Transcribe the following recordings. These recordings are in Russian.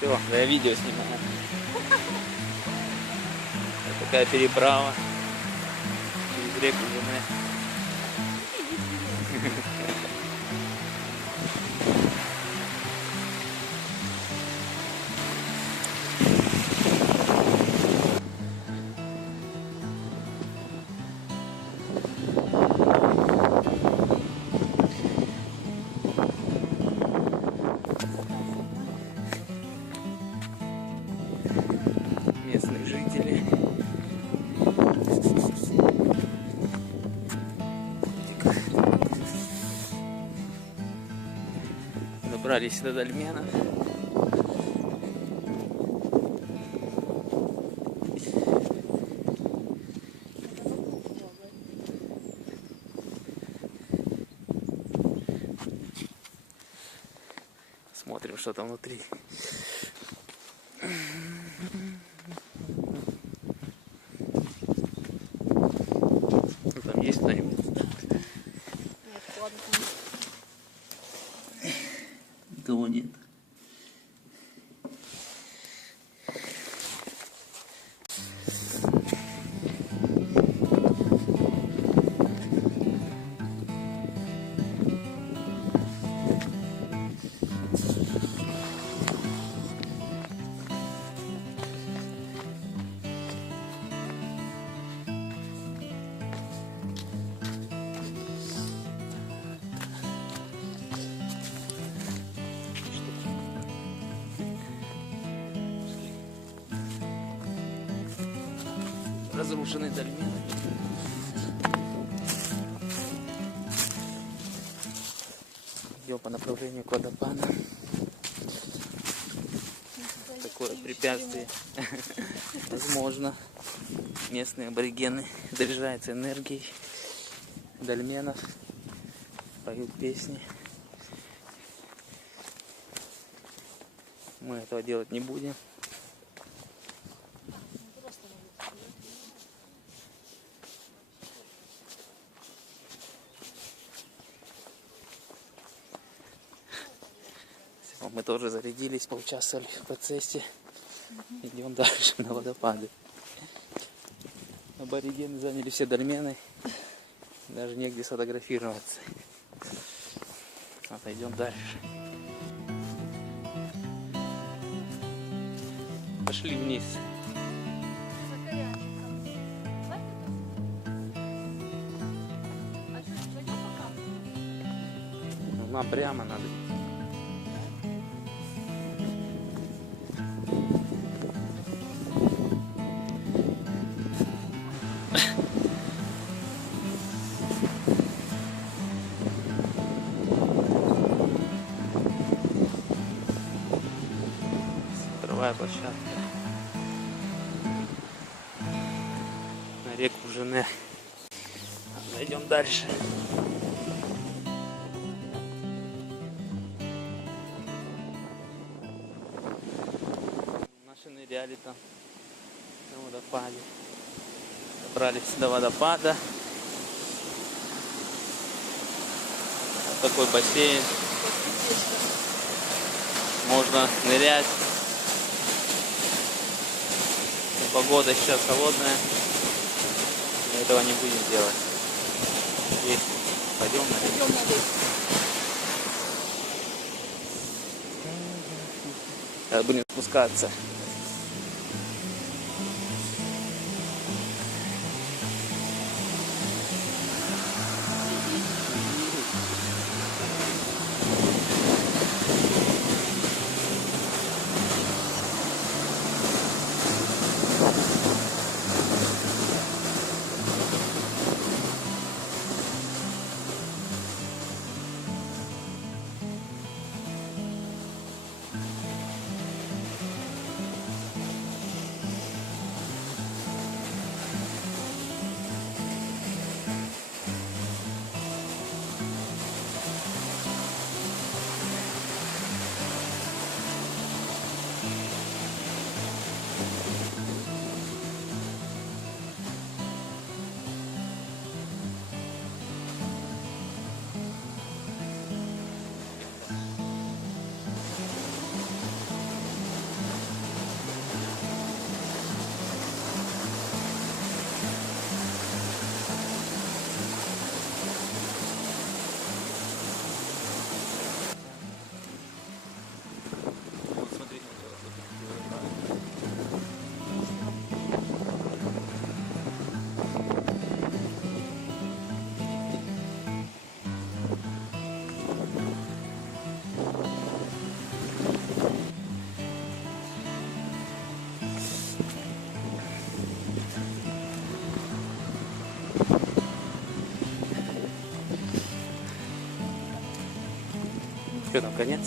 Все, да я видео снимаю. Вот такая переправа через реку Жене. Местные жители. Добрались до Дольменов. Смотрим, что там внутри. Ну, там есть кто-нибудь? Нет, ладно. Никого нет. Разрушенные дольмены. Идем по направлению к водопаду. Такое препятствие. Возможно, местные аборигены заряжаются энергией дольменов, поют песни. Мы этого делать не будем. Мы тоже зарядились, поучаствовали в процессе. Идем дальше на водопады. Аборигены заняли все дольмены. Даже негде сфотографироваться. Идем дальше. Пошли вниз. Нам прямо надо. Смотровая площадка на реку Жене. Идем дальше. Наши ныряли там на водопаде. Добрались до водопада. Вот такой бассейн. Можно нырять. Погода сейчас холодная. Мы этого не будем делать. И пойдем на реку. Сейчас будем спускаться. Что там, конец?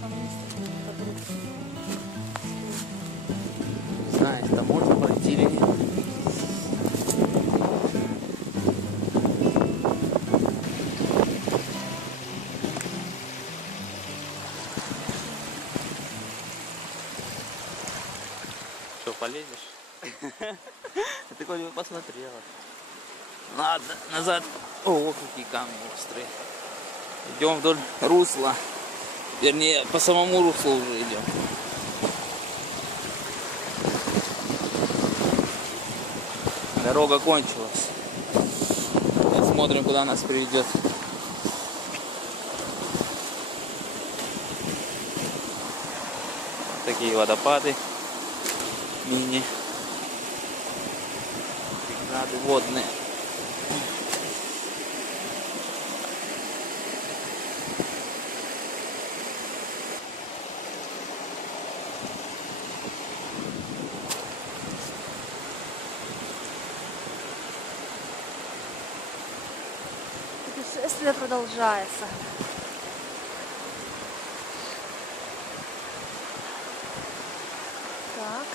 Там вниз такой подруг. Не знаю, там можно пройти или нет. Что, полезешь? Ты хоть бы посмотрела. Ладно, назад. О, какие камни острые. Идем вдоль русла. Вернее, по самому руслу уже идем. Дорога кончилась. Сейчас смотрим, куда нас приведет. Вот такие водопады. Мини. Преграды водные. Путешествие продолжается. Так.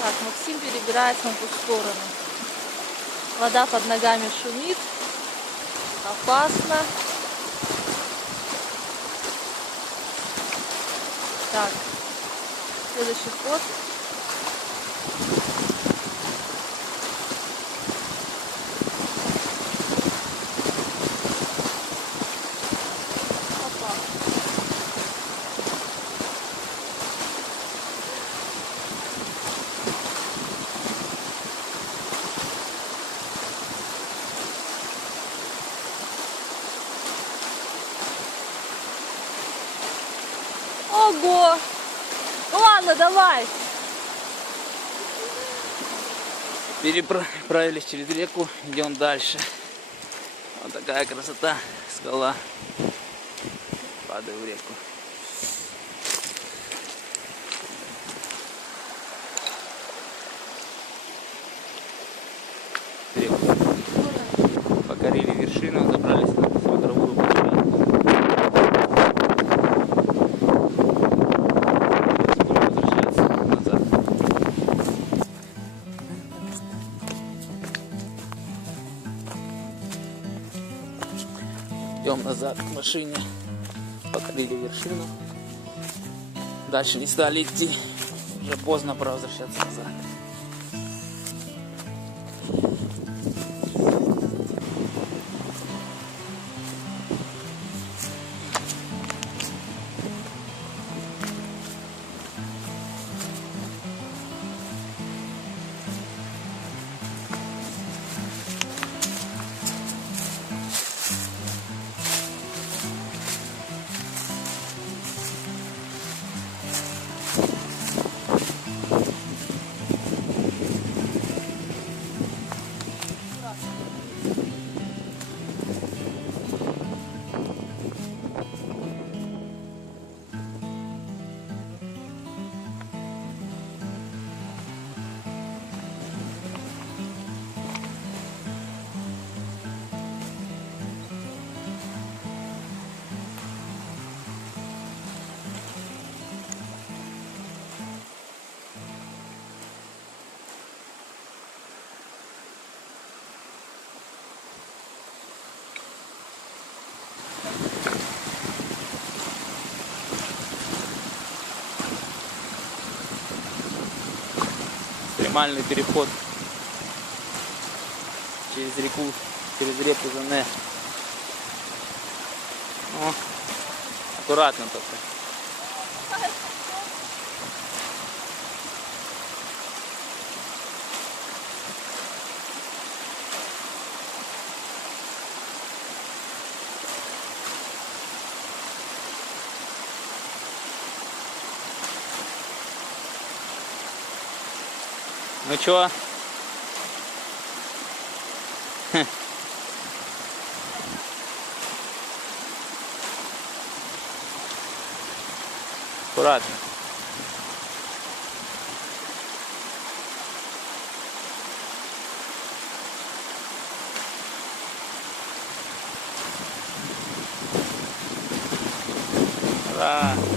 Так, Максим перебирается на ту сторону. Вода под ногами шумит. Опасно. Так, следующий вход. Опа. Ого! Ну ладно, давай. Переправились через реку, идем дальше. Вот такая красота, скала. Падаю в реку. Реку. Покорили вершину, забрались на смотровую площадку. Будем возвращаться назад. Идем назад к машине. Покорили вершину. Дальше не стали идти. Уже поздно, пора возвращаться назад. Экстремальный переход через реку Жанне. О, аккуратно только. Ну чё? Аккуратно. Ура!